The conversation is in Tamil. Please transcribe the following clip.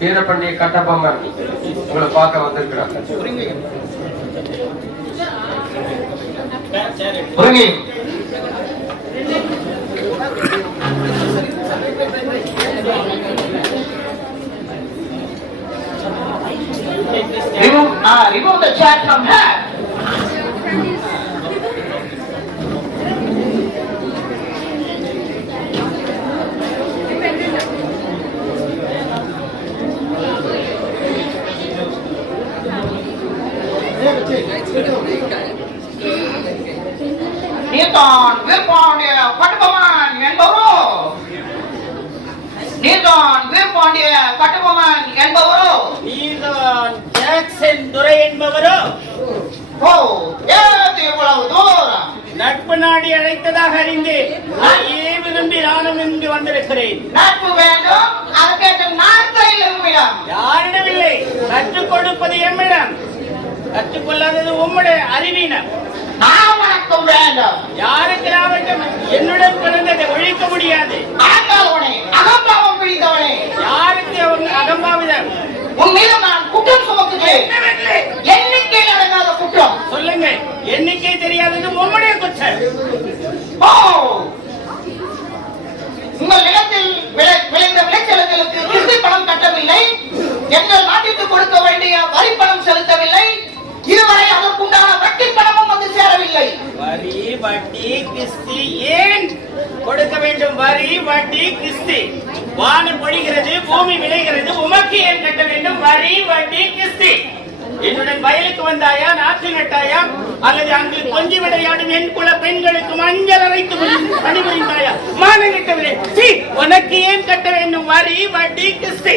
வீரப்பண்டி கட்டபொம்மன் உங்களை பார்க்க வந்திருக்கிறாங்க. Remove the chair from her. நீதான் வீரபாண்டிய கட்டபொம்மன் என்பவரோ? நீதான் வீரபாண்டிய கட்டபொம்மன் என்பவரோ? நீதான் ஜாக்சன் துரை என்பவரோ? ஓ, ஏது இவ்வளவு தூரம்? நட்பு நாடி அழைத்ததாக அறிந்தேன். விரும்பி நானும் இங்கு வந்திருக்கிறேன். நட்பு வேண்டும், அதற்கேற்ற நாட்களில் உம்மிடம் யாரிடமில்லை. கற்றுக் கொடுப்பது எம்மிடம், கற்றுக்கொள்ளாதது உம்முடைய அறிவீனம். வணக்கம் வேண்டும். யாருக்கு நாவட்டும், என்னுடன் பிறந்ததை ஒழிக்க முடியாது. அகம்பாவம் பிடித்தவனே, யாருக்கு அகம்பாவிதம்? உன் மீது நான் குற்றம் சுமத்துகிறேன். எண்ணிக்கை அடங்காத குற்றம். சொல்லுங்க, எண்ணிக்கை தெரியாதது உம்முடைய குற்றம். உங்கள் நிலத்தில் விளைந்த விளைச்சல்களுக்கு கிஸ்தி பணம் கட்டவில்லை, எங்கள் நாட்டிற்கு கொடுக்க வேண்டிய வரி பணம் செலுத்தவில்லை, இதுவரை அதற்குண்டான வட்டி பணமும் வந்து சேரவில்லை. வரி வட்டி கிஸ்தி ஏன் கொடுக்க வேண்டும்? வரி வட்டி கிஸ்தி வானம் பொழிகிறது, பூமி விளைகிறது, உமக்கு ஏன் கட்ட வேண்டும் வரி வட்டி கிஸ்தி? என்னுடன் வயலுக்கு வந்தாயா, நாற்று நட்டாயா, அல்லது அங்கு கொஞ்சி விளையாடும் என் குல பெண்களுக்கு மஞ்சள் அரைத்து பணிபுரிந்தாயா? மானம் கட்டவில்லை. உனக்கு ஏன் கட்ட வேண்டும் வரி வட்டி கிஸ்தி?